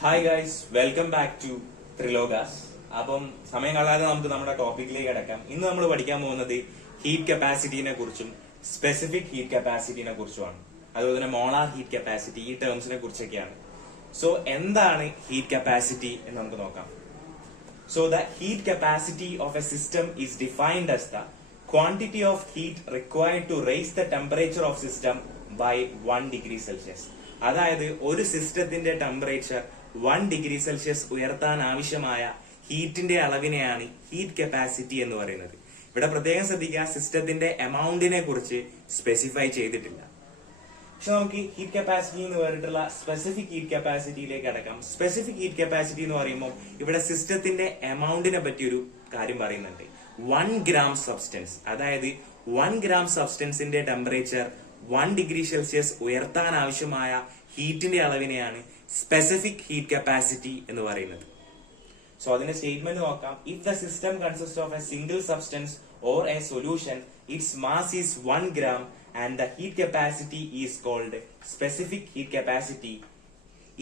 Hi guys, welcome back to Trilokas. അപ്പം സമയം കളയാതെ നമുക്ക് നമ്മുടെ ടോപ്പിക്കിലേക്ക് കിടക്കാം. ഇന്ന് നമ്മൾ പഠിക്കാൻ പോകുന്നത് ഹീറ്റ് കപ്പാസിറ്റിനെ കുറിച്ചും സ്പെസിഫിക് ഹീറ്റ് കപ്പാസിറ്റിനെ കുറിച്ചുമാണ്. അതുപോലെ തന്നെ മോളാർ ഹീറ്റ് കപ്പാസിറ്റി, ഈ ടേംസിനെ കുറിച്ചൊക്കെയാണ്. സോ എന്താണ് ഹീറ്റ് കപ്പാസിറ്റി എന്ന് നമുക്ക് നോക്കാം. So the heat capacity of a system is defined as the quantity of heat required to raise the temperature of system by 1 degree Celsius. അതായത് ഒരു സിസ്റ്റത്തിന്റെ ടെമ്പറേച്ചർ 1 ഡിഗ്രി സെൽഷ്യസ് ഉയർത്താൻ ആവശ്യമായ ഹീറ്റിന്റെ അളവിനെയാണ് ഹീറ്റ് കപ്പാസിറ്റി എന്ന് പറയുന്നത്. ഇവിടെ പ്രത്യേകം ശ്രദ്ധിക്കുക, സിസ്റ്റത്തിന്റെ എമൗണ്ടിനെ കുറിച്ച് സ്പെസിഫൈ ചെയ്തിട്ടില്ല. പക്ഷെ നമുക്ക് ഹീറ്റ് കപ്പാസിറ്റി എന്ന് പറഞ്ഞിട്ടുള്ള സ്പെസിഫിക് ഹീറ്റ് കപ്പാസിറ്റിയിലേക്ക് അടക്കാം. സ്പെസിഫിക് ഹീറ്റ് കപ്പാസിറ്റി എന്ന് പറയുമ്പോൾ ഇവിടെ സിസ്റ്റത്തിന്റെ എമൗണ്ടിനെ പറ്റി ഒരു കാര്യം പറയുന്നുണ്ട്. 1 ഗ്രാം സബ്സ്റ്റൻസ്, അതായത് 1 ഗ്രാം സബ്സ്റ്റൻസിന്റെ ടെമ്പറേച്ചർ 1 ഡിഗ്രി സെൽഷ്യസ് ഉയർത്താൻ ആവശ്യമായ ഹീറ്റിന്റെ അളവിനെയാണ് സ്പെസിഫിക് ഹീറ്റ് കപ്പാസിറ്റി എന്ന് പറയുന്നത്. സോ അതിന്റെ സ്റ്റേറ്റ്മെന്റ് നോക്കാം. If the system consist of A single substance or A solution, it's mass is 1 gram and the heat capacity is called specific heat capacity.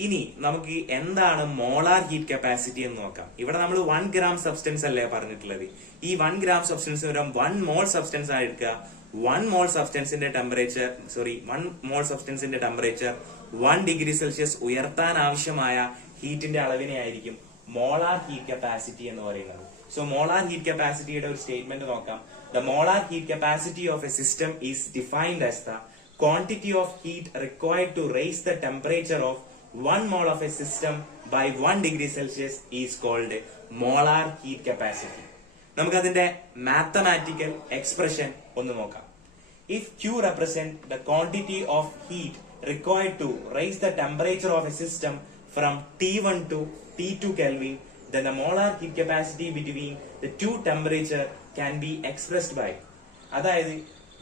ഇനി നമുക്ക് എന്താണ് molar heat capacity എന്ന് നോക്കാം. ഇവിടെ നമ്മൾ 1 ഗ്രാം സബ്സ്റ്റൻസ് അല്ലേ പറഞ്ഞിട്ടുള്ളത്. ഈ 1 ഗ്രാം സബ്സ്റ്റൻസ് 1 മോൾ സബ്സ്റ്റൻസ് ആണ് എടുക്കുക. 1 മോൾ സബ്സ്റ്റൻസിന്റെ ടെമ്പറേച്ചർ 1 ഡിഗ്രി സെൽഷ്യസ് ഉയർത്താൻ ആവശ്യമായ ഹീറ്റിന്റെ അളവിനെ ആയിരിക്കും മോളാർ ഹീറ്റ് കപ്പാസിറ്റി എന്ന് പറയുന്നത്. സോ മോളാർ ഹീറ്റ് കപ്പാസിറ്റിയുടെ ഒരു സ്റ്റേറ്റ്മെന്റ് നോക്കാം. The molar heat capacity of a system is defined as the quantity of heat required to raise the temperature of 1 mole of a system by 1 degree Celsius is called molar heat capacity. നമുക്ക് അതിന്റെ mathematical expression ഒന്ന് നോക്കാം. If Q represent the quantity of heat required to raise the temperature of a system from T1 to T2 Kelvin, then the molar heat capacity between the two temperature can be expressed by, അതായത്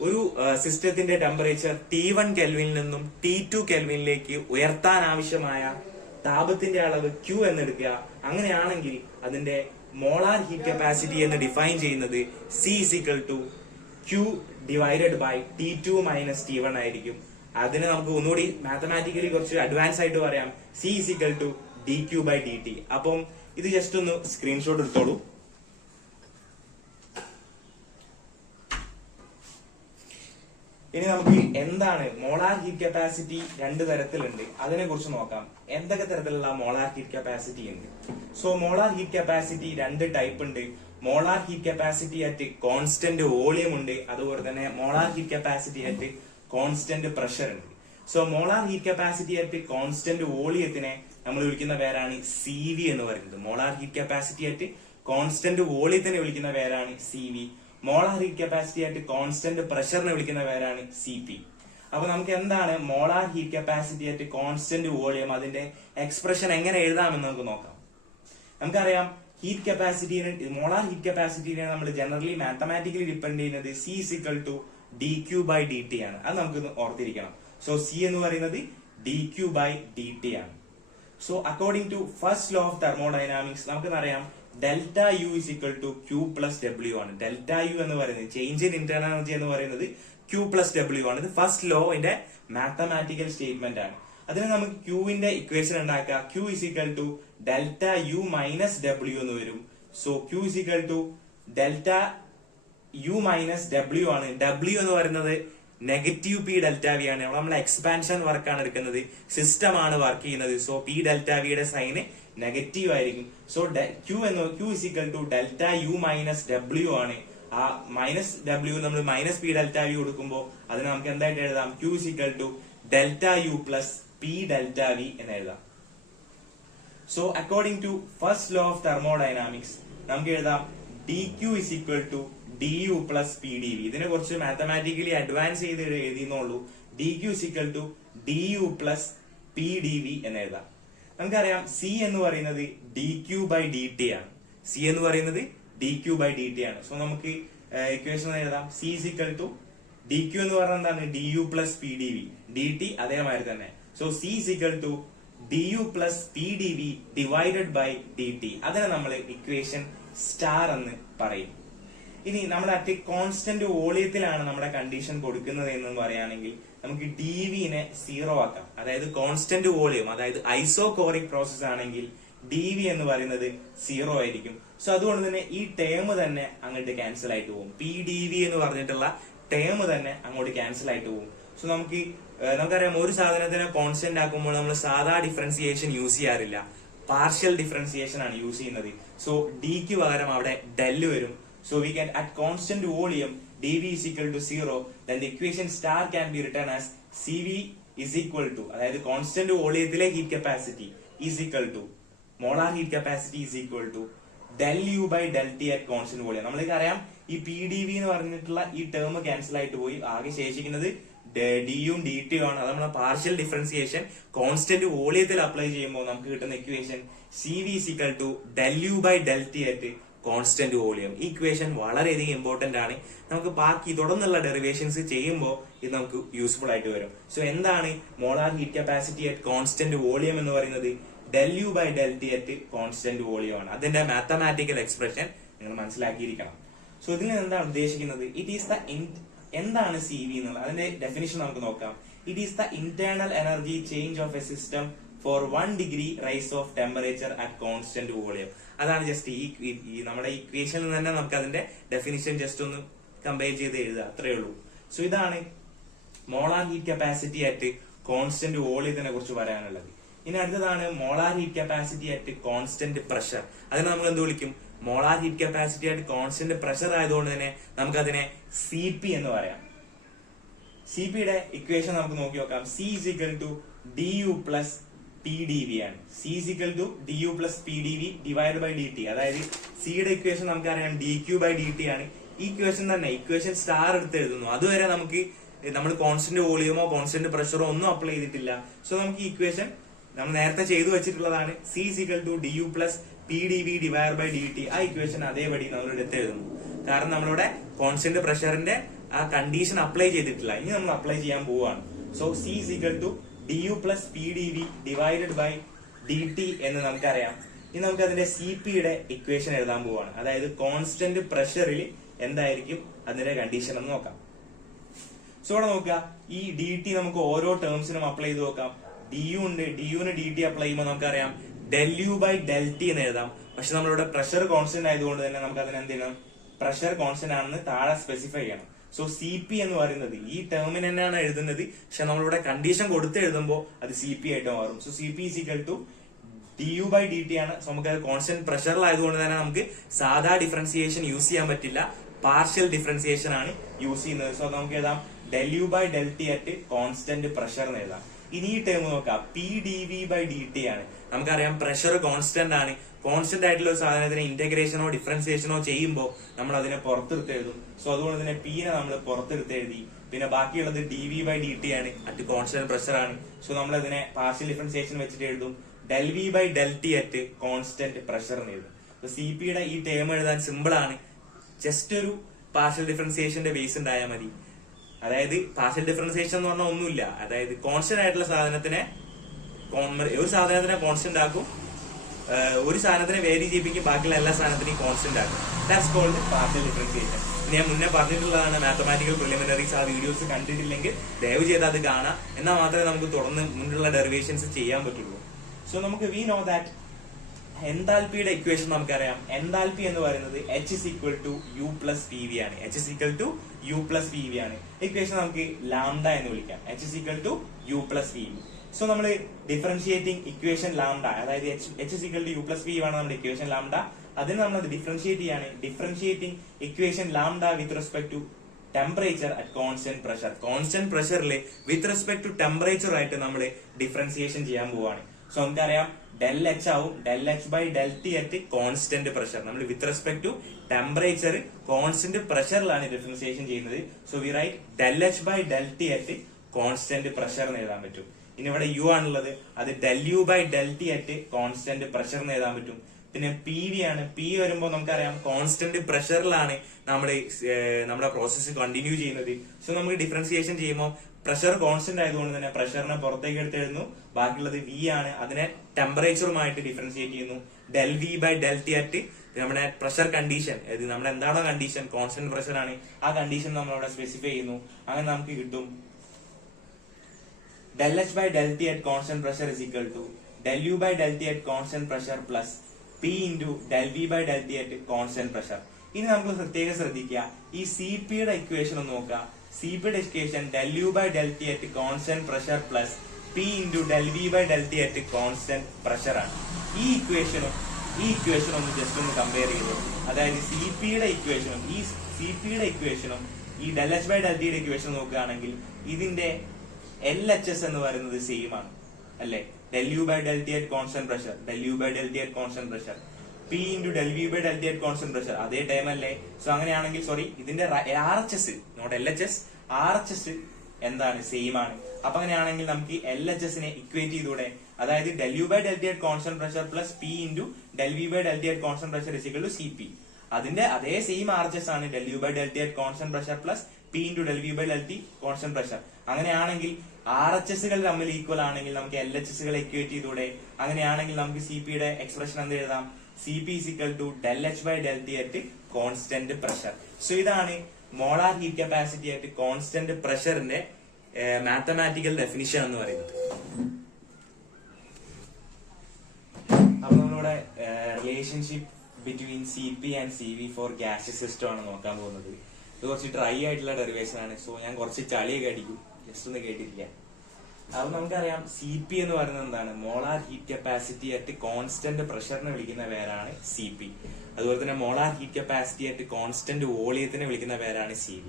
ഒരു സിസ്റ്റത്തിന്റെ temperature T1 കെൽവിനിൽ നിന്നും T2 കെൽവിനിലേക്ക് ഉയർത്താൻ ആവശ്യമായ താപത്തിന്റെ അളവ് Q എന്നെടുക്കുക. അങ്ങനെയാണെങ്കിൽ അതിന്റെ മോളാർ ഹീറ്റ് കപ്പാസിറ്റി എന്ന് ഡിഫൈൻ ചെയ്യുന്നത് C is equal to Q divided by T2 minus T1 ആയിരിക്കും. അതിന് നമുക്ക് ഒന്നുകൂടി മാത്തമാറ്റിക്കലി കുറച്ച് അഡ്വാൻസ് ആയിട്ട് പറയാം. C is equal to dQ by dt. അപ്പം ഇത് ജസ്റ്റ് ഒന്ന് സ്ക്രീൻഷോട്ട് എടുത്തോളൂ. ഇനി നമുക്ക് എന്താണ് മോളാർ ഹീറ്റ് കപ്പാസിറ്റി? 2 തരത്തിലുണ്ട്, അതിനെ കുറിച്ച് നോക്കാം. എന്തൊക്കെ തരത്തിലുള്ള മോളാർ ഹീറ്റ് കപ്പാസിറ്റി ഉണ്ട്? So molar heat capacity 2 type ഉണ്ട്. Molar heat capacity at constant volume ഉണ്ട്, അതുപോലെ തന്നെ molar heat capacity at constant pressure ഉണ്ട്. So molar heat capacity at constant വോളിയത്തിനെ നമ്മൾ വിളിക്കുന്ന പേരാണ് CV എന്ന് പറയുന്നത്. Molar heat capacity at constant വോളിയത്തിനെ വിളിക്കുന്ന പേരാണ് CV. മോളാർ ഹീറ്റ് കപ്പാസിറ്റി ആയിട്ട് കോൺസ്റ്റന്റ് പ്രഷറിനെ വിളിക്കുന്ന പേരാണ് CP. അപ്പൊ നമുക്ക് എന്താണ് മോളാർ ഹീറ്റ് കപ്പാസിറ്റി ആയിട്ട് കോൺസ്റ്റന്റ് വോളിയം, അതിന്റെ എക്സ്പ്രഷൻ എങ്ങനെ എഴുതാമെന്ന് നമുക്ക് നോക്കാം. നമുക്കറിയാം ഹീറ്റ് കപ്പാസിറ്റിനെ, മോളാർ ഹീറ്റ് കപ്പാസിറ്റിനെ നമ്മൾ ജനറലി മാത്തമാറ്റിക്കലി ഡിപ്പെൻഡ് ചെയ്യുന്നത് C is equal to dQ by dt ആണ്. അത് നമുക്ക് ഓർത്തിരിക്കണം. സോ C എന്ന് പറയുന്നത് dQ by dt ആണ്. So according to first law of thermodynamics നമുക്കറിയാം delta U is equal to Q plus W ആണ്. ഡെൽറ്റ യു എന്ന് പറയുന്നത് ചേഞ്ച് ഇൻ ഇന്റേണൽ എനർജി എന്ന് പറയുന്നത് ക്യൂ പ്ലസ് ഡബ്ല്യു ആണ്. ഇത് ഫസ്റ്റ് ലോന്റെ മാത്തമാറ്റിക്കൽ സ്റ്റേറ്റ്മെന്റ് ആണ്. അതിന് നമുക്ക് ക്യൂവിന്റെ ഇക്വേഷൻ ഉണ്ടാക്കുക. Q is equal to delta U minus W എന്ന് വരും. So Q is equal to delta U minus W ആണ്. ഡബ്ല്യു എന്ന് പറയുന്നത് നെഗറ്റീവ് പി ഡെൽറ്റ വി ആണ്. നമ്മൾ എക്സ്പാൻഷൻ വർക്കാണ് എടുക്കുന്നത്, സിസ്റ്റം ആണ് വർക്ക് ചെയ്യുന്നത്. സോ പി ഡെൽറ്റ വിയുടെ സൈന് നെഗറ്റീവ് ആയിരിക്കും. So Q is equal to delta U minus W ആണ്. ആ മൈനസ് ഡബ്ല്യു നമ്മൾ മൈനസ് പി ഡെൽറ്റ വി കൊടുക്കുമ്പോൾ അതിന് നമുക്ക് എന്തായിട്ട് എഴുതാം? Q is equal to delta U plus P delta V എന്ന് എഴുതാം. So according to first law of thermodynamics നമുക്ക് എഴുതാം dQ is equal to du plus pdv. ഇതിനെ കുറിച്ച് മാത്തമാറ്റിക്കലി അഡ്വാൻസ് ചെയ്ത് എഴുതിയെന്നുള്ളൂ. dQ is equal to du plus pdv എന്ന് എഴുതാം. നമുക്കറിയാം C എന്ന് പറയുന്നത് dQ by dt ആണ്. C എന്ന് പറയുന്നത് dQ by dt ആണ്. സോ നമുക്ക് ഇക്വേഷൻ എഴുതാം. C is equal to dQ എന്ന് പറഞ്ഞാൽ എന്താണ്? du plus pdv. dt അതേമാതിരി തന്നെ. So C is equal to du plus pdv divided by dt. അതിനെ നമ്മൾ ഇക്വേഷൻ സ്റ്റാർ എന്ന് പറയും. ഇനി നമ്മൾ അറ്റ് കോൺസ്റ്റന്റ് വോളിയത്തിലാണ് നമ്മുടെ കണ്ടീഷൻ കൊടുക്കുന്നത് എന്ന് പറയുകയാണെങ്കിൽ നമുക്ക് ഡി വിനെ 0 ആക്കാം. അതായത് കോൺസ്റ്റന്റ് വോളിയം, അതായത് ഐസോകോറിക് പ്രോസസ് ആണെങ്കിൽ ഡി വി എന്ന് പറയുന്നത് 0 ആയിരിക്കും. സോ അതുകൊണ്ട് തന്നെ ഈ ടേം തന്നെ അങ്ങോട്ട് ക്യാൻസൽ ആയിട്ട് പോകും. പി ഡി വി എന്ന് പറഞ്ഞിട്ടുള്ള ടേം തന്നെ അങ്ങോട്ട് ക്യാൻസൽ ആയിട്ട് പോകും. സോ നമുക്കറിയാം ഒരു സാധനത്തിനെ കോൺസ്റ്റന്റ് ആക്കുമ്പോൾ നമ്മൾ സാധാ ഡിഫറൻസിയേഷൻ യൂസ് ചെയ്യാറില്ല, പാർഷ്യൽ ഡിഫറൻസിയേഷൻ ആണ് യൂസ് ചെയ്യുന്നത്. സോ ഡിക്ക് പകരം അവിടെ ഡെൽ വരും. So we can at constant volume dv is equal to 0, then the equation star can be written as cv is equal to, അതായത് കോൺസ്റ്റന്റ് വോളിയത്തിലെ heat capacity is equal to molar heat capacity is equal to del u by del t at constant volume. നമ്മൾക്ക് അറിയാം ഈ P D V എന്ന് പറഞ്ഞിട്ടുള്ള ഈ term cancel ആയിട്ട് പോയി, ആകെ ശേഷിക്കുന്നത് ഡിയും ഡി ടിയും ആണ്. അത് നമ്മളെ പാർഷ്യൽ ഡിഫറൻസിയേഷൻ കോൺസ്റ്റന്റ് വോളിയത്തിൽ അപ്ലൈ ചെയ്യുമ്പോൾ നമുക്ക് കിട്ടുന്ന equation C V is equal to del u by del t at constant volume. ഈ ഇക്വേഷൻ വളരെയധികം ഇമ്പോർട്ടന്റ് ആണ്. നമുക്ക് ബാക്കി തുടർന്നുള്ള ഡെറിവേഷൻസ് ചെയ്യുമ്പോൾ ഇത് നമുക്ക് യൂസ്ഫുൾ ആയിട്ട് വരും. സോ എന്താണ് molar heat capacity at constant volume എന്ന് പറയുന്നത്? del u by del t at constant volume ആണ്. അതിന്റെ മാത്തമാറ്റിക്കൽ എക്സ്പ്രഷൻ നിങ്ങൾ മനസ്സിലാക്കിയിരിക്കണം. സോ ഇതിൽ എന്താണ് ഉദ്ദേശിക്കുന്നത്? ഇറ്റ് ഈസ് ദ എന്താണ് സി വി എന്നുള്ളത്, അതിന്റെ ഡെഫിനിഷൻ നമുക്ക് നോക്കാം. It is the internal energy change of A system for 1 degree rise of temperature at constant volume. അതാണ് ജസ്റ്റ് ഈ നമ്മുടെ ഇക്വേഷനിൽ തന്നെ നമുക്ക് അതിന്റെ ഡെഫിനിഷൻ ജസ്റ്റ് ഒന്ന് കമ്പയർ ചെയ്ത് എഴുതുക, അത്രേ ഉള്ളൂ. സോ ഇതാണ് molar heat capacity at constant വോളിയത്തിനെ കുറിച്ച് പറയാനുള്ളത്. ഇനി അടുത്തതാണ് molar heat capacity at constant pressure. അതിനെ നമ്മൾ എന്ത് വിളിക്കും? Molar heat capacity at constant pressure ആയതുകൊണ്ട് തന്നെ നമുക്ക് അതിനെ സി പി എന്ന് പറയാം. സി പിയുടെ ഇക്വേഷൻ നമുക്ക് നോക്കി നോക്കാം. C is equal to D U plus P D V ആണ്. C is equal to D U plus P D V divide by D T. അതായത് സിയുടെ ഇക്വേഷൻ നമുക്കറിയാം D Q by D T ആണ്. ഈ equation തന്നെ equation star എടുത്ത് എഴുതുന്നു. അതുവരെ നമ്മൾ കോൺസ്റ്റന്റ് വോളിയമോ കോൺസ്റ്റന്റ് പ്രഷറോ ഒന്നും അപ്ലൈ ചെയ്തിട്ടില്ല. സോ നമുക്ക് ഈ ഇക്വേഷൻ നമ്മൾ നേരത്തെ ചെയ്തു വെച്ചിട്ടുള്ളതാണ്. C is equal to D U plus P D V divide by D T. ആ ഇക്വേഷൻ അതേപടി നമ്മൾ എടുത്ത് എഴുതുന്നു. കാരണം നമ്മളിവിടെ കോൺസ്റ്റന്റ് പ്രഷറിന്റെ ആ കണ്ടീഷൻ അപ്ലൈ ചെയ്തിട്ടില്ല, ഇനി നമ്മൾ അപ്ലൈ ചെയ്യാൻ പോവുകയാണ്. So C is equal to D U plus P D V divided by D T എന്ന് നമുക്കറിയാം. ഇനി നമുക്ക് അതിന്റെ സി പിയുടെ ഇക്വേഷൻ എഴുതാൻ പോവാണ്. അതായത് കോൺസ്റ്റന്റ് പ്രഷറിൽ എന്തായിരിക്കും അതിന്റെ കണ്ടീഷൻ എന്ന് നോക്കാം. സോ ഇവിടെ നോക്കുക, ഈ ഡി ടി നമുക്ക് ഓരോ ടേംസിനും അപ്ലൈ ചെയ്ത് നോക്കാം. ഡി യു ഉണ്ട്, ഡി യുന് ഡി ടി അപ്ലൈ ചെയ്യുമ്പോൾ നമുക്കറിയാം del U by del T എന്ന് എഴുതാം. പക്ഷെ നമ്മളിവിടെ പ്രഷർ കോൺസ്റ്റന്റ് ആയതുകൊണ്ട് തന്നെ നമുക്ക് അതിന് എന്ത് ചെയ്യണം? പ്രഷർ കോൺസ്റ്റന്റ് ആണെന്ന് താഴെ സ്പെസിഫൈ ചെയ്യണം. സോ സി പി എന്ന് പറയുന്നത് ഈ ടേമിന് തന്നെയാണ് എഴുതുന്നത്, പക്ഷെ നമ്മളിവിടെ കണ്ടീഷൻ കൊടുത്ത് എഴുതുമ്പോൾ അത് സി പി ആയിട്ട് മാറും. So C P is equal to D U by D T ആണ്. സോ നമുക്ക് അത് കോൺസ്റ്റന്റ് പ്രഷറിലായതുകൊണ്ട് തന്നെ നമുക്ക് സാധാ ഡിഫറൻസിയേഷൻ യൂസ് ചെയ്യാൻ പറ്റില്ല, പാർഷ്യൽ ഡിഫറൻസിയേഷൻ ആണ് യൂസ് ചെയ്യുന്നത്. സോ നമുക്ക് എഴുതാം del U by del T at constant pressure എന്ന് എഴുതാം. ഇനി ഈ ടേം നോക്കാം, P D V by D T ആണ്. നമുക്കറിയാം പ്രഷർ കോൺസ്റ്റന്റ് ആണ്. കോൺസ്റ്റന്റ് ആയിട്ടുള്ള ഒരു സാധനത്തിന് ഇന്റഗ്രേഷനോ ഡിഫറൻസിയേഷനോ ചെയ്യുമ്പോൾ നമ്മൾ അതിനെ പുറത്തെടുത്ത് എഴുതും. സോ അതുകൊണ്ട് തന്നെ പിനെ നമ്മൾ പുറത്തെടുത്ത് എഴുതി. പിന്നെ ബാക്കിയുള്ളത് d V by D T ആണ്, അറ്റ് കോൺസ്റ്റന്റ് പ്രഷർ ആണ്. സോ നമ്മൾ അതിനെ പാർഷ്യൽ ഡിഫറൻസിയേഷൻ വെച്ചിട്ട് എഴുതും del V by del T at constant pressure എന്ന് എഴുതും. സോ സി പിയുടെ ഈ ടേം എഴുതാൻ സിമ്പിൾ ആണ്. ജസ്റ്റ് ഒരു പാർഷ്യൽ ഡിഫറൻസിയേഷന്റെ ബേസ് ഉണ്ടായാൽ മതി. അതായത് പാർഷ്യൽ ഡിഫറൻസിയേഷൻ എന്ന് പറഞ്ഞാൽ ഒന്നുമില്ല, അതായത് കോൺസ്റ്റന്റ് ആയിട്ടുള്ള സാധനത്തിനെ ഒരു സാധനത്തിനെ കോൺസ്റ്റന്റ് ആക്കും, ഒരു സാധനത്തിനെ വേരി ചെയ്യിപ്പിക്കും, ബാക്കിയുള്ള എല്ലാ സാധനത്തിനെയും കോൺസ്റ്റന്റ് ആക്കും. That's called partial differentiation. ഞാൻ മുന്നേ പറഞ്ഞിട്ടുള്ളതാണ് മാത്തമാറ്റിക്കൽ പ്രിലിമിനറീസ്. ആ വീഡിയോസ് കണ്ടിട്ടില്ലെങ്കിൽ ദയവ് ചെയ്ത് അത് കാണാം. എന്നാൽ മാത്രമേ നമുക്ക് തുടർന്ന് മുന്നിലുള്ള ഡെറിവേഷൻസ് ചെയ്യാൻ പറ്റുള്ളൂ. സോ നമുക്ക് വി നോ ദാറ്റ് എൻതാൽപിയുടെ ഇക്വേഷൻ നമുക്കറിയാം. എൻതാൽപി എന്ന് പറയുന്നത് H is equal to U plus P V ആണ്. H is equal to U plus P V ആണ്. ഇക്വേഷൻ നമുക്ക് ലാംഡ എന്ന് വിളിക്കാം. H is equal to U plus P V. So നമ്മൾ ഡിഫറൻഷിയേറ്റിംഗ് ഇക്വേഷൻ ലാംഡ, അതായത് H is equal to U plus P V ആണ് നമ്മുടെ equation lambda. അതിന് നമ്മൾ ഡിഫറൻഷിയേറ്റ് ചെയ്യാണ്. Differentiating equation lambda with respect to temperature at constant pressure. Constant പ്രഷറിൽ with respect to temperature ആയിട്ട് നമ്മൾ ഡിഫറൻസിയേഷൻ ചെയ്യാൻ പോവാണ്. സോ നമുക്കറിയാം ഡെൽ എച്ച് ആവും del H by del T at constant pressure. നമ്മൾ with respect to temperature constant പ്രഷറിലാണ് differentiation ചെയ്യുന്നത്. So V write del H by del T at constant pressure എന്ന് എഴുതാൻ പറ്റും. ഇനി ഇവിടെ യു ആണുള്ളത്, അത് del U by del T at constant pressure എന്ന് എഴുതാൻ പറ്റും. പിന്നെ പി വി ആണ്. പി വരുമ്പോൾ നമുക്കറിയാം കോൺസ്റ്റന്റ് പ്രഷറിലാണ് നമ്മൾ നമ്മുടെ പ്രോസസ്സ് കണ്ടിന്യൂ ചെയ്യുന്നത്. സോ നമുക്ക് ഡിഫറൻസിയേഷൻ ചെയ്യുമ്പോൾ പ്രഷർ കോൺസ്റ്റന്റ് ആയതുകൊണ്ട് തന്നെ പ്രഷറിനെ പുറത്തേക്ക് എടുത്ത് എഴുതുന്നു. ബാക്കിയുള്ളത് വി ആണ്, അതിനെ ടെമ്പറേച്ചറുമായിട്ട് ഡിഫറൻഷിയേറ്റ് ചെയ്യുന്നു. Del V by del T at നമ്മുടെ പ്രഷർ കണ്ടീഷൻ, നമ്മുടെ എന്താണോ കണ്ടീഷൻ, കോൺസ്റ്റന്റ് പ്രഷർ ആണ്, ആ കണ്ടീഷൻ നമ്മൾ അവിടെ സ്പെസിഫൈ ചെയ്യുന്നു. അങ്ങനെ നമുക്ക് കിട്ടും del h by del t at constant pressure is equal to del u by del t at constant pressure plus p into del v by del t at constant pressure. ഇനി നമുക്ക് പ്രത്യേകം ശ്രദ്ധിക്കുക, ഈ C പിയുടെ equation ഒന്ന് നോക്കുക. C പിയുടെ equation del u by del t at constant pressure plus p into del v by del t at constant pressure ആണ്. ഈ ഇക്വേഷനും ഒന്ന് ജസ്റ്റ് ഒന്ന് കമ്പയർ ചെയ്തു. അതായത് സി പിയുടെ ഇക്വേഷനും ഈ del h by del t യുടെ ഇക്വേഷൻ നോക്കുകയാണെങ്കിൽ ഇതിന്റെ LHS എന്ന് പറയുന്നത് സെയിം ആണ് അല്ലെ. del u by del t at constant pressure, del u by del t at constant pressure, p into del v by del t at constant pressure അതേ time അല്ലേ. So അങ്ങനെയാണെങ്കിൽ ഇതിന്റെ RHS നോട്ട് LHS, RHS എന്താണ്, same ആണ്. അപ്പൊ അങ്ങനെയാണെങ്കിൽ നമുക്ക് LHS നെ ഇക്വേറ്റ് ചെയ്തൂടെ. അതായത് del u by del t at constant pressure plus p into del v by del t at constant pressure is equal to Cp. അതിന്റെ അതേ സെയിം RHS ആണ് del u by del t at constant pressure plus p into del v by del t constant pressure. അങ്ങനെയാണെങ്കിൽ RHSകൾ തമ്മിൽ equal ആണെങ്കിൽ നമുക്ക് LHSകൾ equate ചെയ്തൂടെ. അങ്ങനെയാണെങ്കിൽ നമുക്ക് Cp യുടെ എക്സ്പ്രഷൻ എന്ത് എഴുതാം, Cp is equal to del h by del t at constant pressure. So ഇതാണ് molar heat capacity at constant പ്രഷറിന്റെ മാത്തമാറ്റിക്കൽ ഡെഫിനിഷൻ എന്ന് പറയുന്നത്. അപ്പൊ നമ്മളിവിടെ relationship between Cp and Cv for gaseous system ആണ് നോക്കാൻ പോകുന്നത്. ഇത് കുറച്ച് ഡ്രൈ ആയിട്ടുള്ള ഡെറിവേഷൻ ആണ്. സോ ഞാൻ കുറച്ച് ചളിയൊക്കെ അടിക്കും, ജസ്റ്റ് ഒന്ന് കേട്ടിരിക്കുക. അപ്പൊ നമുക്കറിയാം Cp എന്ന് പറയുന്നത് എന്താണ്, molar heat capacity at constant പ്രഷറിനെ വിളിക്കുന്ന പേരാണ് Cp. അതുപോലെ തന്നെ molar heat capacity at constant വോളിയത്തിനെ വിളിക്കുന്ന പേരാണ് Cv.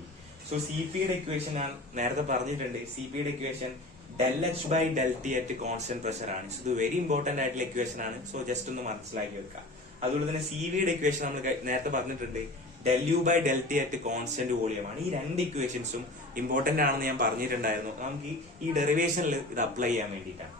സോ Cp യുടെ ഇക്വേഷൻ ഞാൻ നേരത്തെ പറഞ്ഞിട്ടുണ്ട്. Cp യുടെ equation del h by del t at constant pressure ആണ്. സോ ഇത് വെരി ഇമ്പോർട്ടന്റ് ആയിട്ടുള്ള ഇക്വേഷൻ ആണ്. സോ ജസ്റ്റ് ഒന്ന് മനസ്സിലാക്കി വെക്കുക. അതുപോലെ തന്നെ Cv യുടെ ഇക്വേഷൻ നമ്മൾ നേരത്തെ പറഞ്ഞിട്ടുണ്ട്, del u by del t at constant volume ആണ്. ഈ രണ്ട് ഇക്വേഷൻസും ഇമ്പോർട്ടന്റ് ആണെന്ന് ഞാൻ പറഞ്ഞിട്ടുണ്ടായിരുന്നു. നമുക്ക് ഈ ഡെറിവേഷനിൽ ഇത് അപ്ലൈ ചെയ്യാൻ വേണ്ടിയിട്ടാണ്.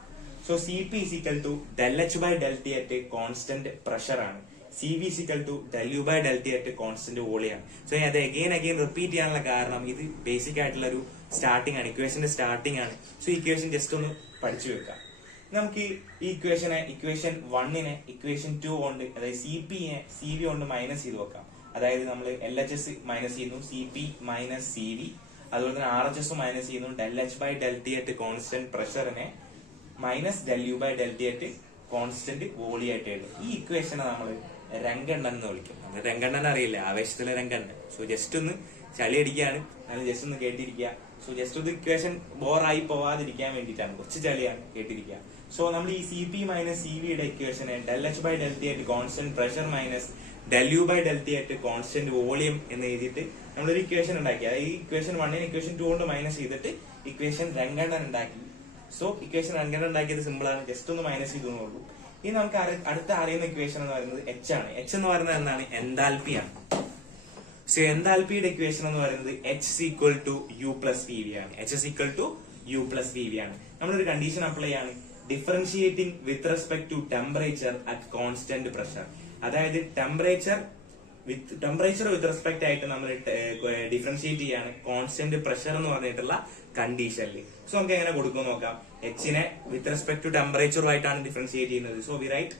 So Cp is equal to del h by del t at constant pressure ആണ്. Cv is equal to del u by del t at constant volume ആണ്. സോ അത് അഗെയിൻ റിപ്പീറ്റ് ചെയ്യാനുള്ള കാരണം ഇത് ബേസിക് ആയിട്ടുള്ള ഒരു സ്റ്റാർട്ടിംഗ് ആണ്, ഇക്വേഷന്റെ സ്റ്റാർട്ടിംഗ് ആണ്. സോ ഇക്വേഷൻ ജസ്റ്റ് ഒന്ന് പഠിച്ചു വെക്കാം. നമുക്ക് ഈ ഇക്വേഷൻ 1നെ ഇക്വേഷൻ 2 കൊണ്ട്, അതായത് Cp-നെ Cv കൊണ്ട് മൈനസ് ചെയ്ത് വെക്കാം. അതായത് നമ്മൾ LHS മൈനസ് ചെയ്യുന്നു, Cp മൈനസ് Cv. അതുപോലെ തന്നെ RHS മൈനസ് ചെയ്യുന്നു, del h by del t at constant പ്രഷറിനെ minus del u by del t at constant volume ആയിട്ട് എഴുതും. ഈ ഇക്വേഷനെ നമ്മൾ രംഗണ്ണൻ എന്ന് വിളിക്കും. നമ്മൾ രംഗണ്ണൻ അറിയില്ല, ആവേശത്തിലെ രംഗണ്ണൻ. സോ ജസ്റ്റ് ഒന്ന് ചളി അടിക്കുകയാണ്, നമ്മൾ ജസ്റ്റ് ഒന്ന് കേട്ടിരിക്കുക. സോ ജസ്റ്റ് ഒരു ഇക്വേഷൻ ബോറായി പോവാതിരിക്കാൻ വേണ്ടിയിട്ടാണ്, കുറച്ച് ചളിയാണ്, കേട്ടിരിക്കുക. സോ നമ്മൾ ഈ Cp മൈനസ് Cv യുടെ ഇക്വേഷനെ del h by del t at constant pressure minus del u by del t at constant volume എന്ന് എഴുതിയിട്ട് നമ്മളൊരു ഇക്വേഷൻ ഉണ്ടാക്കി. അതായത് ഈ ഇക്വേഷൻ 1നെ ഇക്വേഷൻ 2 കൊണ്ട് മൈനസ് ചെയ്തിട്ട് ഇക്വേഷൻ രംഗണ്ണൻ ഉണ്ടാക്കി. സോ ഇക്വേഷൻ രംഗണ്ണൻ ഉണ്ടാക്കിയത് സിമ്പിൾ ആണ്, ജസ്റ്റ് ഒന്ന് മൈനസ് ചെയ്തു എന്നുള്ളൂ. ഇനി നമുക്ക് അടുത്ത അറിയുന്ന ഇക്വേഷൻ എന്ന് പറയുന്നത് H ആണ്. H എന്ന് പറയുന്നത് എന്താണ്, എൻതാൽപ്പി ആണ്. സോ എൻതാൽപ്പിയുടെ ഇക്വേഷൻ എന്ന് പറയുന്നത് H is equal to u plus Pv ആണ്. H is equal to u plus Pv ആണ്. നമ്മളൊരു കണ്ടീഷൻ അപ്ലൈ ആണ്, differentiating with respect to temperature at constant pressure. അതായത് ടെമ്പറേച്ചർ വിത്ത് റെസ്പെക്ട് ആയിട്ട് നമ്മൾ ഡിഫറൻഷിയേറ്റ് ചെയ്യാണ് കോൺസ്റ്റന്റ് പ്രഷർ എന്ന് പറഞ്ഞിട്ടുള്ള കണ്ടീഷനിൽ. സോ നമുക്ക് എങ്ങനെ കൊടുക്കും നോക്കാം. H-നെ വിത്ത് റെസ്പെക്ട് ടു ടെമ്പറേച്ചറുമായിട്ടാണ് ഡിഫറൻഷിയേറ്റ് ചെയ്യുന്നത്. So V write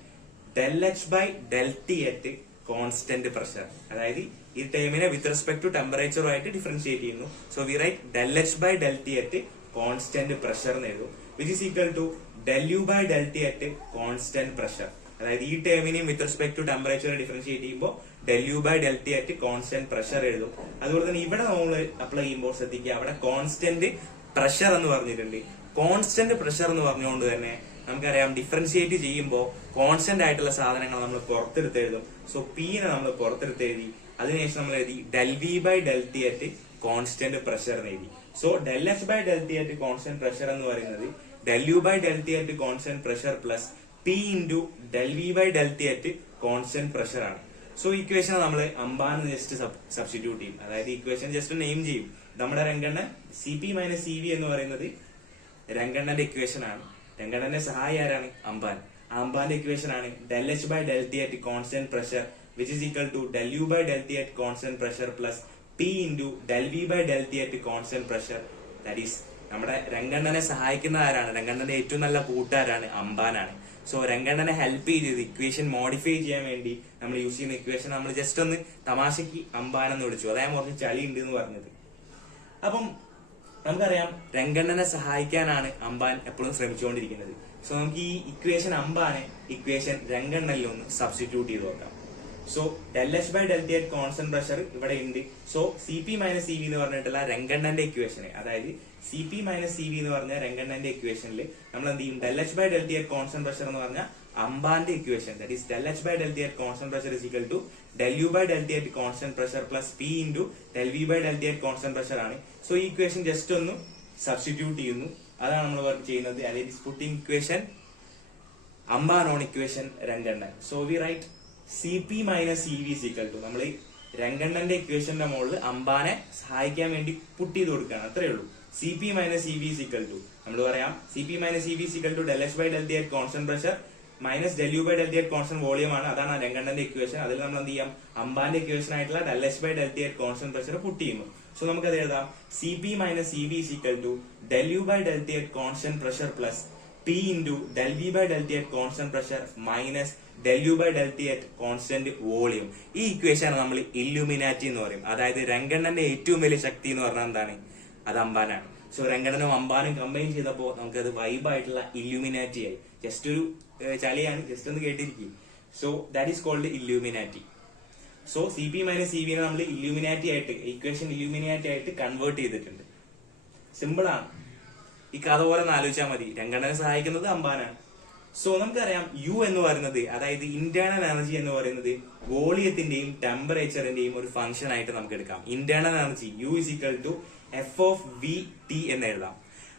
del h by del t at constant pressure. അതായത് ഈ ടൈമിനെ വിത്ത് റെസ്പെക്ട് ടു ടെമ്പറേച്ചറുമായിട്ട് ഡിഫറൻഷിയേറ്റ് ചെയ്യുന്നു. So V write del h by del t at constant pressure എന്ന് എഴുതും, which is equal to del u by del t at constant pressure. അതായത് ഈ ടേമിനെയും with respect to temperature differentiate ചെയ്യുമ്പോൾ del u by del t at constant pressure എഴുതും. അതുപോലെ തന്നെ ഇവിടെ നമ്മൾ അപ്ലൈ ചെയ്യുമ്പോൾ ശ്രദ്ധിക്കുക, അവിടെ കോൺസ്റ്റന്റ് പ്രഷർ എന്ന് പറഞ്ഞിട്ടുണ്ട്. കോൺസ്റ്റന്റ് പ്രഷർ എന്ന് പറഞ്ഞുകൊണ്ട് തന്നെ നമുക്കറിയാം ഡിഫറൻഷിയേറ്റ് ചെയ്യുമ്പോൾ കോൺസ്റ്റന്റ് ആയിട്ടുള്ള സാധനങ്ങൾ നമ്മൾ പുറത്തെടുത്ത് എഴുതും. സോ P-നെ നമ്മൾ പുറത്തെടുത്ത് എഴുതി, അതിനുശേഷം നമ്മൾ എഴുതി del v by del t at constant pressure എന്ന് എഴുതി. So del h by del t at constant pressure എന്ന് പറയുന്നത് del u by del t at constant pressure plus P into del v by del t at constant pressure ആണ്. So equation നമ്മൾ അമ്പാന്ന് just substitute ചെയ്യും. അതായത് equation just name ചെയ്യും. നമ്മുടെ രംഗണ്ണൻ Cp minus Cv എന്ന് പറയുന്നത് രംഗണ്ണന്റെ ഇക്വേഷൻ ആണ്. രംഗണ്ണന്റെ സഹായി ആരാണ്, അമ്പാൻ. അമ്പാന്റെ ഇക്വേഷൻ ആണ് del h by del t at constant pressure which is equal to del u by del t at constant pressure plus P into del v by del t at constant pressure. That is നമ്മുടെ രംഗണ്ണനെ സഹായിക്കുന്ന ആരാണ്, രംഗണ്ണന്റെ ഏറ്റവും നല്ല കൂട്ടുകാരാണ് അമ്പാനാണ്. So രംഗണ്ണനെ help ചെയ്തത് equation modify ചെയ്യാൻ വേണ്ടി നമ്മൾ use ചെയ്യുന്ന ഇക്വേഷൻ നമ്മൾ ജസ്റ്റ് ഒന്ന് തമാശക്ക് അമ്പാനെന്ന് വിളിച്ചു. അതായത് കുറച്ച് ചളി ഉണ്ട് എന്ന് പറഞ്ഞത്. അപ്പം നമുക്കറിയാം രംഗണ്ണനെ സഹായിക്കാനാണ് അമ്പാൻ എപ്പോഴും ശ്രമിച്ചുകൊണ്ടിരിക്കുന്നത്. സോ നമുക്ക് ഈ ഇക്വേഷൻ അമ്പാനെ ഇക്വേഷൻ രംഗണ്ണനിൽ ഒന്ന് സബ്സ്റ്റിറ്റ്യൂട്ട് ചെയ്ത് നോക്കാം. സോ ∆H/∆T കോൺസ്റ്റന്റ് പ്രഷർ ഇവിടെ ഉണ്ട്. സോ Cp - Cv എന്ന് പറഞ്ഞിട്ടുള്ള രംഗണ്ണന്റെ ഇക്വേഷന്, അതായത് Cp - Cv എന്ന് പറഞ്ഞ രംഗണ്ണന്റെ ഇക്വേഷനിൽ നമ്മൾ എന്ത് ചെയ്യും, ∆H/∆T കോൺസ്റ്റന്റ് പ്രഷർ എന്ന് പറഞ്ഞ അമ്പാന്റെ equation, that is ∆H/∆T constant pressure is equal to ∆U/∆T constant pressure plus P into ∆V/∆T constant pressure ആണ്. സോ ഈ ഇക്വേഷൻ ജസ്റ്റ് ഒന്ന് സബ്സ്റ്റിറ്റ്യൂട്ട് ചെയ്യുന്നു. അതാണ് നമ്മൾ വർക്ക് ചെയ്യുന്നത്. അതായത് putting equation Amban on equation Rangannan. So V write Cp - Cv is equal to, നമ്മൾ രംഗണ്ണന്റെ ഇക്വേഷന്റെ മുകളിൽ അമ്പാനെ സഹായിക്കാൻ വേണ്ടി പുട്ട് ചെയ്ത് കൊടുക്കുകയാണ്. അത്രേ ഉള്ളൂ. Cp - Cv is equal to, നമ്മൾ പറയാം Cp - Cv is equal to ∆H/∆T constant pressure minus ∆U/∆T constant volume ആണ്. അതാണ് രംഗണ്ണന്റെ ഇക്വേഷൻ. അതിൽ നമ്മൾ എന്ത് ചെയ്യാം, അമ്പാന്റെ ഇക്വേഷൻ ആയിട്ടുള്ള ∆H/∆T കോൺസ്റ്റന്റ് പ്രഷർ പുട്ട് ചെയ്യുന്നു. സോ നമുക്കത് എഴുതാം Cp - Cv is equal to ∆U/∆T constant pressure plus P into ∆V/∆T constant pressure minus ∆U/∆T constant volume. ഈ ഇക്വേഷൻ നമ്മൾ ഇല്ലുമിനാറ്റി എന്ന് പറയും. അതായത് രംഗണ്ണന്റെ ഏറ്റവും വലിയ ശക്തി എന്ന് പറഞ്ഞാൽ എന്താണ്, അത് അമ്പാനാണ്. സോ രംഗണ്ണനും അമ്പാനും കമ്പൈൻ ചെയ്തപ്പോൾ നമുക്കത് വൈബായിട്ടുള്ള ഇല്ലുമിനാറ്റി ആയി. ജസ്റ്റ് ഒരു ചളിയാണ്, ജസ്റ്റ് ഒന്ന് കേട്ടിരിക്കും. So that is called illuminati. So Cp - Cv നമ്മൾ ഇല്ലുമിനാറ്റി ആയിട്ട്, ഇക്വേഷൻ ഇല്ലുമിനാറ്റി ആയിട്ട് കൺവേർട്ട് ചെയ്തിട്ടുണ്ട്. സിമ്പിൾ ആണ്. ഈ കഥ പോലെ ഒന്ന് ആലോചിച്ചാൽ മതി. രംഗണ്ണനെ സഹായിക്കുന്നത് അമ്പാനാണ്. സോ നമുക്കറിയാം U എന്ന് പറയുന്നത്, അതായത് ഇന്റേണൽ എനർജി എന്ന് പറയുന്നത് വോളിയത്തിന്റെയും ടെമ്പറേച്ചറിന്റെയും ഒരു ഫംഗ്ഷൻ ആയിട്ട് നമുക്ക് എടുക്കാം. Internal energy U is equal to F(V)T എന്ന് എഴുതാം.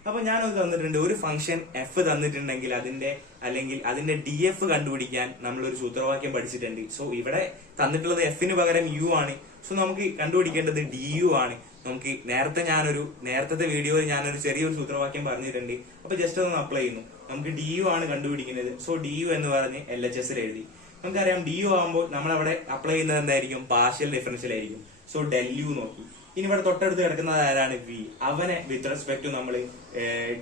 അപ്പൊ ഞാനത് തന്നിട്ടുണ്ട്, ഒരു ഫംഗ്ഷൻ F തന്നിട്ടുണ്ടെങ്കിൽ അതിന്റെ DF കണ്ടുപിടിക്കാൻ നമ്മളൊരു സൂത്രവാക്യം പഠിച്ചിട്ടുണ്ട്. സോ ഇവിടെ തന്നിട്ടുള്ളത് F-ന് പകരം U ആണ്. സോ നമുക്ക് കണ്ടുപിടിക്കേണ്ടത് DU ആണ്. നമുക്ക് നേരത്തെ വീഡിയോയിൽ ഞാനൊരു ചെറിയൊരു സൂത്രവാക്യം പറഞ്ഞിട്ടുണ്ട്. അപ്പൊ ജസ്റ്റ് ഒന്ന് അപ്ലൈ ചെയ്യുന്നു. നമുക്ക് DU ആണ് കണ്ടുപിടിക്കുന്നത്. സോ DU എന്ന് പറഞ്ഞ് LHS എഴുതി. നമുക്കറിയാം DU ആകുമ്പോൾ നമ്മൾ അവിടെ അപ്ലൈ ചെയ്യുന്നത് എന്തായിരിക്കും, പാർഷ്യൽ ഡിഫറൻഷ്യൽ ആയിരിക്കും. സോ ∆U നോക്കി. ഇനി ഇവിടെ തൊട്ടടുത്ത് കിടക്കുന്നത് ആരാണ്, V. അവനെ വിത്ത് റെസ്പെക്ട് ടു നമ്മൾ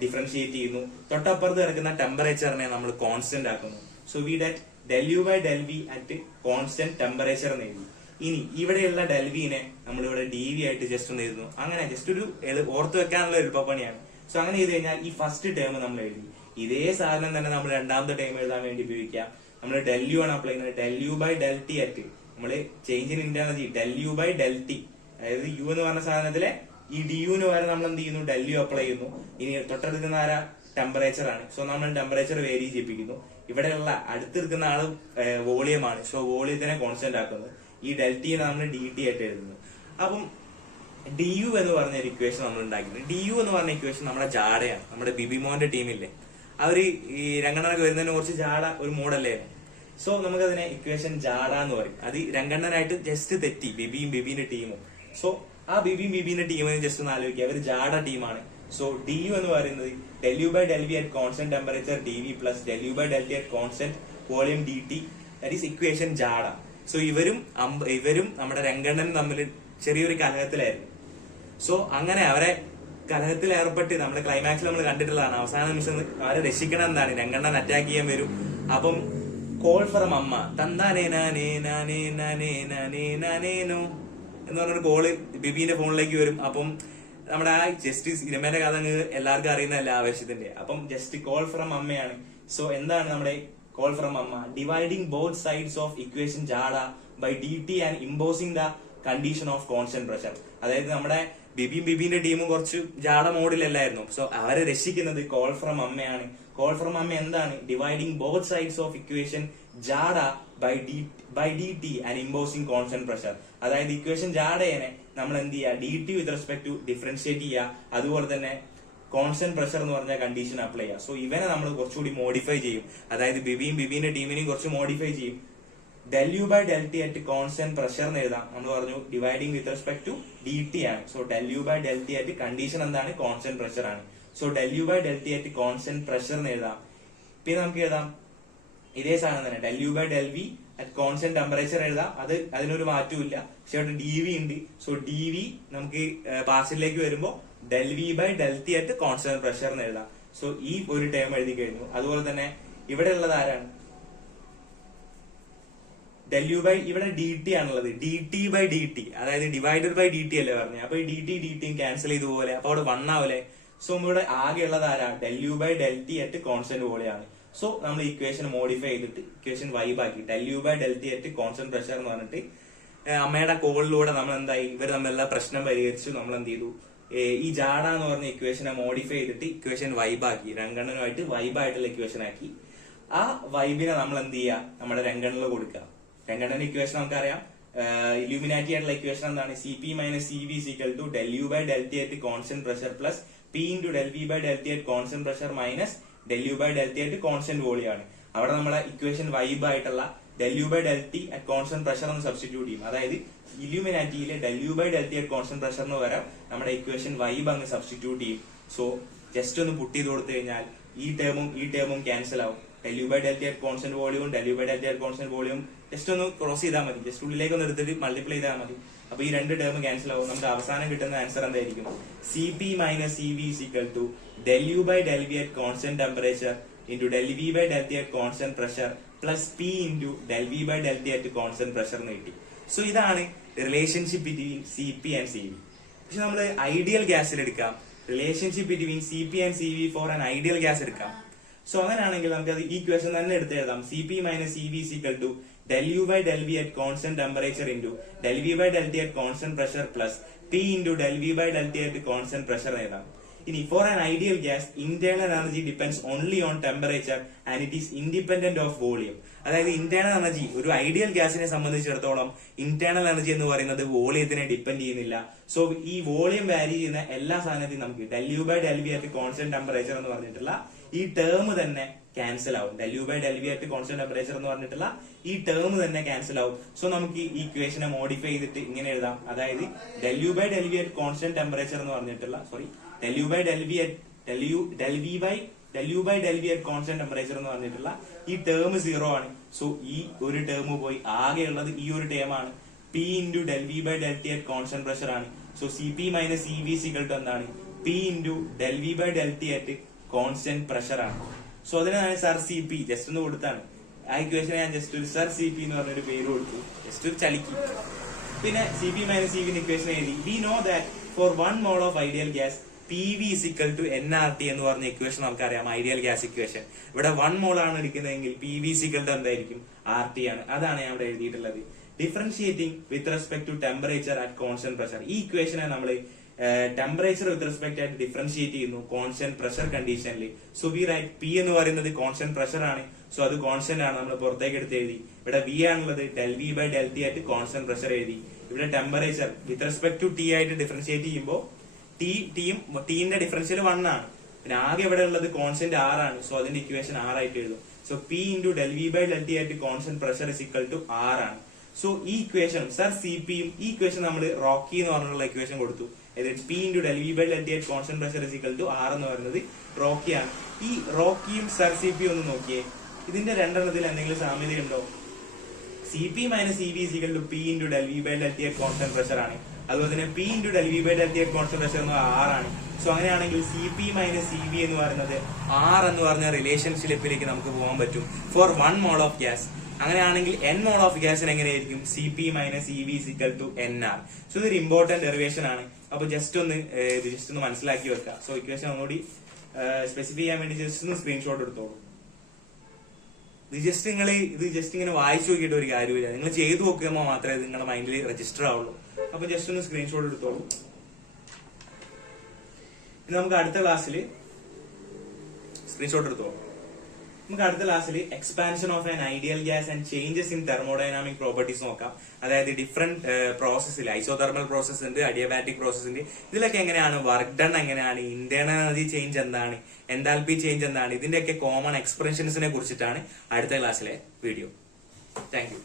ഡിഫറൻഷിയേറ്റ് ചെയ്യുന്നു. തൊട്ടപ്പുറത്ത് കിടക്കുന്ന ടെമ്പറേച്ചറിനെ നമ്മൾ കോൺസ്റ്റന്റ് ആക്കുന്നു. So we that ∆U/∆V at constant temperature എന്ന് എഴുതി. ഇനി ഇവിടെയുള്ള ∆V-നെ നമ്മളിവിടെ dV ആയിട്ട് ജസ്റ്റ് ഒന്ന് എഴുതുന്നു. അങ്ങനെ ജസ്റ്റ് ഒരു ഓർത്ത് വെക്കാനുള്ള എളുപ്പപ്പണിയാണ്. സോ അങ്ങനെ ചെയ്ത് കഴിഞ്ഞാൽ ഈ ഫസ്റ്റ് ടേം നമ്മൾ എഴുതി. ഇതേ സാധനം തന്നെ നമ്മൾ രണ്ടാമത്തെ ടേം എഴുതാൻ വേണ്ടി ഉപയോഗിക്കാം. നമ്മൾ ∆U ആണ് അപ്ലൈ ചെയ്യുന്നത്. ∆U/∆T അറ്റ് നമ്മൾ ചേഞ്ച് ഇൻ ഇന്റർണൽ ∆U/∆T, അതായത് U എന്ന് പറഞ്ഞ സാധനത്തിലെ ഈ DU-ന് വരെ നമ്മൾ എന്ത് ചെയ്യുന്നു, ∆U അപ്ലൈ ചെയ്യുന്നു. ഇനി തൊട്ടടുക്കുന്ന ആരാ, ടെമ്പറേച്ചർ ആണ്. സോ നമ്മൾ ടെമ്പറേച്ചർ വേരി ചെയ്യിപ്പിക്കുന്നു. ഇവിടെയുള്ള അടുത്തിരിക്കുന്ന ആള് വോളിയം ആണ്. സോ വോളിയത്തിനെ കോൺസ്റ്റന്റ് ആക്കുന്നു. ഈ ∆T നമ്മൾ dt ആയിട്ട് എഴുതുന്നു. അപ്പം DU എന്ന് പറഞ്ഞ ഒരു ഇക്വേഷൻ നമ്മൾ ഉണ്ടാക്കിയിട്ടുണ്ട്. DU എന്ന് പറഞ്ഞ ഇക്വേഷൻ നമ്മുടെ ജാടയാണ്. നമ്മുടെ ബിബിമോന്റെ ടീമില്ലേ, അവര് ഈ രംഗണ്ണനൊക്കെ വരുന്നതിന് കുറച്ച് ജാട ഒരു മോഡല്ലേ. സോ നമുക്കതിനെ ഇക്വേഷൻ ജാട എന്ന് പറയും. അത് രംഗണ്ണനായിട്ട് ജസ്റ്റ് തെറ്റി ബിബിന്റെ ടീമും. സോ ആ ബിബിന്റെ ടീമിന് ജസ്റ്റ് ഒന്ന് ആലോചിക്കുക, അവർ ജാട ടീമാണ്. സോ DU എന്ന് പറയുന്നത് ∆U/∆V at constant temperature dV plus ∆U/∆T at constant volume dt, that is equation Jaada. So ഇവരും നമ്മുടെ രംഗണ്ണനും തമ്മിൽ ചെറിയൊരു കലഹത്തിലായിരുന്നു. സോ അങ്ങനെ അവരെ കലഹത്തിൽ ഏർപ്പെട്ട് നമ്മുടെ ക്ലൈമാക്സിൽ നമ്മൾ കണ്ടിട്ടുള്ളതാണ്. അവസാന നിമിഷം അവരെ രക്ഷിക്കണം എന്താണ്, രംഗണ്ണൻ അറ്റാക്ക് ചെയ്യാൻ വരും. അപ്പം കോൾ ഫ്രം അമ്മ തന്താനേ നാനേ നാനേ നാനേ നാനേ നാനേനോ എന്ന് പറഞ്ഞൊരു കോള് ബിബിന്റെ ഫോണിലേക്ക് വരും. അപ്പം നമ്മുടെ ആ ജസ്റ്റ് സിനിമയുടെ കഥ എല്ലാവർക്കും അറിയുന്നതല്ല ആവേശത്തിന്റെ. അപ്പം ജസ്റ്റ് കോൾ ഫ്രം അമ്മയാണ്. സോ എന്താണ് നമ്മുടെ കോൾ ഫ്രം അമ്മ, dividing both sides of equation Jaada by dt and imposing the condition of constant pressure. അതായത് നമ്മുടെ ബിബിന്റെ ടീമും കുറച്ച് ജാഡ മോഡിലല്ലായിരുന്നു. സോ അവരെ രക്ഷിക്കുന്നത് കോൾ ഫ്രം അമ്മയാണ്. കോൾ ഫ്രം അമ്മ എന്താണ്, dividing both sides of equation Jaada by dt and imposing constant pressure. അതായത് ഇക്വേഷൻ ജാഡയെ നമ്മൾ എന്ത് ചെയ്യുക, dt with respect to differentiate ചെയ്യുക. അതുപോലെ തന്നെ കോൺസ്റ്റന്റ് പ്രഷർ എന്ന് പറഞ്ഞ കണ്ടീഷൻ അപ്ലൈ ചെയ്യുക. സോ ഇവനെ നമ്മൾ കുറച്ചുകൂടി മോഡിഫൈ ചെയ്യും. അതായത് ബിബിന്റെ ടീമിനെയും കുറച്ച് മോഡിഫൈ ചെയ്യും. ∆U/∆T അറ്റ് കോൺസ്റ്റന്റ് പ്രഷർ എന്ന് എഴുതാം. നമ്മൾ പറഞ്ഞു dividing with respect to dt ആണ്. സോ ∆U/∆T അറ്റ് കണ്ടീഷൻ എന്താണ്, കോൺസ്റ്റന്റ് പ്രഷർ ആണ്. സോ ∆U/∆T അറ്റ് കോൺസ്റ്റന്റ് പ്രഷർ എന്ന് എഴുതാം. പിന്നെ നമുക്ക് എഴുതാം ഇതേ സാധനം തന്നെ ∆U/∆V അറ്റ് കോൺസ്റ്റന്റ് ടെമ്പറേച്ചർ എഴുതാം. അതിനൊരു മാറ്റവും ഇല്ല. പക്ഷെ അവിടെ dV ഉണ്ട്. സോ dV നമുക്ക് പാർഷ്യലിലേക്ക് വരുമ്പോൾ ∆V/∆T അറ്റ് കോൺസ്റ്റന്റ് പ്രഷർ എന്ന് എഴുതാം. സോ ഈ ഒരു ടേം എഴുതി കഴിഞ്ഞു. അതുപോലെ തന്നെ ഇവിടെ ഉള്ളത് ആരാണ്? ഡെല്യു ബൈ ഇവിടെ ഡി ടി ആണുള്ളത്. D T by D T, അതായത് ഡിവൈഡഡ് ബൈ ഡി ടി അല്ലേ പറഞ്ഞത്. അപ്പൊ ഈ ഡി ടിയും ക്യാൻസൽ ചെയ്ത് പോലെ, അപ്പൊ അവിടെ 1 ആവല്ലേ. സോ ഇവിടെ ആകെ ഉള്ളത് ആരാ? Del U by del T at constant വോളിയാണ്. സോ നമ്മൾ ഇക്വേഷൻ മോഡിഫൈ ചെയ്തിട്ട് ഇക്വേഷൻ വൈബ് ആക്കി del U by del T at constant pressure എന്ന് പറഞ്ഞിട്ട് അമ്മയുടെ കോളിലൂടെ നമ്മൾ എന്തായി, ഇവർ തമ്മിലുള്ള പ്രശ്നം പരിഹരിച്ചു. നമ്മൾ എന്ത് ചെയ്തു, ഈ ജാഡ എന്ന് പറഞ്ഞ ഇക്വേഷനെ മോഡിഫൈ ചെയ്തിട്ട് ഇക്വേഷൻ വൈബാക്കി, രംഗണ്ണനുമായിട്ട് വൈബായിട്ടുള്ള ഇക്വേഷൻ ആക്കി. ആ വൈബിനെ നമ്മൾ എന്ത് ചെയ്യുക, നമ്മുടെ രംഗണ്ണിൽ കൊടുക്കുക. രംഗണ്ണന്റെ ഇക്വേഷൻ നമുക്കറിയാം, ഇലൂമിനാറ്റി ആയിട്ടുള്ള ഇക്വേഷൻ എന്താണ്? C P minus C V equal to del U by del T at constant pressure plus P into del V by del T at constant pressure minus del U by del T at constant വോളിയാണ്. അവിടെ നമ്മളെ equation vibe ആയിട്ടുള്ള del U by del T at constant pressure എന്ന് substitute ചെയ്യും. അതായത് ഇലൂമിനാറ്റിയിലെ del U by del T at constant പ്രഷറിന് പകരം നമ്മുടെ ഇക്വേഷൻ വൈബ് അങ്ങ് സബ്സ്റ്റിറ്റ്യൂട്ട് ചെയ്യും. സോ ജസ്റ്റ് ഒന്ന് പുട്ട് ചെയ്ത് കൊടുത്തു കഴിഞ്ഞാൽ ഈ ടേമും ക്യാൻസൽ ആവും. Del U by del T at constant വോളിയവും del U by del T at constant വോളിയവും ജസ്റ്റ് ഒന്ന് ക്രോസ് ചെയ്താൽ മതി. ജസ്റ്റ് ഉള്ളിലേക്ക് ഒന്ന് എടുത്തിട്ട് മൾട്ടിപ്ലൈ ചെയ്താൽ മതി. അപ്പൊ ഈ രണ്ട് ടേം ക്യാൻസൽ ആവും. നമുക്ക് അവസാനം കിട്ടുന്ന ആൻസർ എന്തായിരിക്കും? C P minus C V equal to del U by del V at constant temperature into del V by del T at constant pressure plus P into del V by del T at constant pressure എന്ന് കിട്ടി. So ഇതാണ് relationship between C P and C V. പക്ഷെ നമ്മൾ ideal ഗ്യാസിൽ എടുക്കാം, relationship between C P and C V for an ideal gas എടുക്കാം. So അങ്ങനെയാണെങ്കിൽ നമുക്ക് അത് ഈക്വേഷൻ തന്നെ എടുത്ത് എഴുതാം. C P minus C V equal to del U by del V at constant temperature into del V by del T at constant pressure plus P into del V by del T at constant pressure എഴുതാം. ഇനി for an ideal gas internal energy depends only on temperature and it is independent of volume. അതായത് internal energy ഒരു ideal ഗ്യാസിനെ സംബന്ധിച്ചിടത്തോളം internal energy എന്ന് പറയുന്നത് വോളിയത്തിനെ depend ചെയ്യുന്നില്ല. സോ ഈ വോളിയം വാരി ചെയ്യുന്ന എല്ലാ സാധനത്തെയും നമുക്ക് del U by del V at constant temperature എന്ന് പറഞ്ഞിട്ടുള്ള ഈ ടേം തന്നെ ക്യാൻസൽ ആവും. Del U by del V at constant temperature എന്ന് പറഞ്ഞിട്ടുള്ള ഈ ടേം തന്നെ ക്യാൻസൽ ആവും. സോ നമുക്ക് ഈ ഇക്വേഷനെ മോഡിഫൈ ചെയ്തിട്ട് ഇങ്ങനെ എഴുതാം. അതായത് del U by del V at constant temperature എന്ന് പറഞ്ഞിട്ടുള്ള del U by del V at constant temperature എന്ന് പറഞ്ഞിട്ടുള്ള ഈ ടേം 0 ആണ്. സോ ഈ ഒരു ടേം പോയി ആകെ ഉള്ളത് ഈ ഒരു ടേം ആണ്. P into del V by del T at constant pressure ആണ്. So C P minus C V equal to എന്താണ്? P into del V by del T at constant pressure ആണ്. സോ അതിനാണ് സർ സി പി ജസ്റ്റ് ഒന്ന് കൊടുത്താണ്. ആ ഇക്വേഷനെ ഞാൻ just ഒരു sir C P എന്ന് പറഞ്ഞൊരു പേര് കൊടുത്തു, ജസ്റ്റ് ഒരു ചലിക്കി. പിന്നെ C P minus C V equation എഴുതി. We know that for 1 mole of ideal gas P V is equal to N R T എന്ന് പറഞ്ഞ ഇക്വേഷൻ നമുക്കറിയാം, ഐഡിയൽ ഗ്യാസ് ഇക്വേഷൻ. ഇവിടെ 1 mole ആണ് എടുക്കുന്നതെങ്കിൽ പി വി ഇസിക്കൽ ടു എന്തായിരിക്കും? ആർ ടി ആണ്. അതാണ് ഞാൻ ഇവിടെ എഴുതിയിട്ടുള്ളത്. Differentiating with respect to temperature at constant pressure. ഈ ഇക്വേഷനെ നമ്മൾ ടെമ്പറേച്ചർ വിത്ത് റെസ്പെക്ട് ആയിട്ട് ഡിഫറൻഷിയേറ്റ് ചെയ്യുന്നു കോൺസ്റ്റന്റ് പ്രഷർ കണ്ടീഷനിൽ. സോ വി റൈറ്റ് പി എന്ന് പറയുന്നത് കോൺസ്റ്റന്റ് പ്രഷർ ആണ്. സോ അത് കോൺസ്റ്റന്റ് ആണ്, നമ്മൾ പുറത്തേക്ക് എടുത്ത് എഴുതി. ഇവിടെ വി ആണുള്ളത്, del V by del T ആയിട്ട് കോൺസ്റ്റന്റ് പ്രഷർ എഴുതി. ഇവിടെ temperature with respect to T ആയിട്ട് ഡിഫറൻഷിയേറ്റ് ചെയ്യുമ്പോൾ ടീന്റെ ഡിഫറൻഷ്യൽ 1 ആണ്. പിന്നെ ആകെ ഇവിടെ ഉള്ളത് കോൺസ്റ്റന്റ് ആർ ആണ്. സോ അതിന്റെ ഇക്വേഷൻ ആർ ആയിട്ട് എഴുതും. So P into del V by del T ആയിട്ട് constant pressure is equal to R ആണ്. സോ ഈ ഇക്വേഷൻ സർ സി പിയും ഈ ഇക്വേഷൻ നമ്മൾ റോക്കി എന്ന് പറഞ്ഞുള്ള ഇക്വേഷൻ കൊടുത്തു. P into del V by del T ആയിട്ട് constant pressure is equal to R എന്ന് പറയുന്നത് റോക്കിയാണ്. ഈ റോക്കിയും സർ സി പിയും ഒന്ന് നോക്കിയേ, ഇതിന്റെ രണ്ടെണ്ണത്തിൽ എന്തെങ്കിലും സാമ്യതയുണ്ടോ? C P minus C V is equal to P into del V by del T ആയിട്ട് കോൺസ്റ്റന്റ് പ്രഷർ ആണ്. അതുപോലെ തന്നെ P into del V by del T ആയിട്ട് കോൺസ്റ്റന്റ് പ്രഷർ എന്ന് ആർ ആണ്. സോ അങ്ങനെയാണെങ്കിൽ C P minus C V എന്ന് പറയുന്നത് ആർ എന്ന് പറഞ്ഞ റിലേഷൻഷിപ്പിലേക്ക് നമുക്ക് പോകാൻ പറ്റും ഫോർ 1 mole ഓഫ് ഗ്യാസ്. അങ്ങനെയാണെങ്കിൽ n mole ഓഫ് ഗ്യാസിന് എങ്ങനെയായിരിക്കും? C P minus C V is equal to N R. So ഇതൊരു ഇമ്പോർട്ടന്റ് ഡെറിവേഷൻ ആണ്. അപ്പൊ ജസ്റ്റ് ഒന്ന് മനസ്സിലാക്കി വെക്കാം. സോ ഇക്വേഷൻ ഒന്നുകൂടി സ്പെസിഫൈ ചെയ്യാൻ വേണ്ടി ജസ്റ്റ് ഒന്ന് സ്ക്രീൻഷോട്ട് എടുത്തോളൂ. ഇത് ജസ്റ്റ് ഇങ്ങനെ വായിച്ചു നോക്കിയിട്ട് ഒരു കാര്യമില്ല, നിങ്ങൾ ചെയ്തു നോക്കുമ്പോൾ മാത്രമേ ഇത് നിങ്ങളുടെ മൈൻഡിൽ രജിസ്റ്റർ ആവുള്ളൂ. അപ്പൊ ജസ്റ്റ് ഒന്ന് സ്ക്രീൻഷോട്ട് എടുത്തോളൂ. ഇനി നമുക്ക് അടുത്ത ക്ലാസ്സിൽ expansion of an ideal gas and changes in thermodynamic properties നോക്കാം. അതായത് ഡിഫറെന്റ് പ്രോസസ്സിൽ ഐസോതെർമൽ പ്രോസസ് ഉണ്ട്, അഡിയബാറ്റിക് പ്രോസസ് ഉണ്ട്. ഇതിലൊക്കെ എങ്ങനെയാണ് വർക്ക് ഡൺ, എങ്ങനെയാണ് ഇന്റേണൽ എനർജി ചേഞ്ച് എന്താണ്, എൻതാൽപി ചേഞ്ച് എന്താണ്, ഇതിന്റെയൊക്കെ കോമൺ എക്സ്പ്രഷൻസിനെ കുറിച്ചിട്ടാണ് അടുത്ത ക്ലാസ്സിലെ വീഡിയോ. Thank you.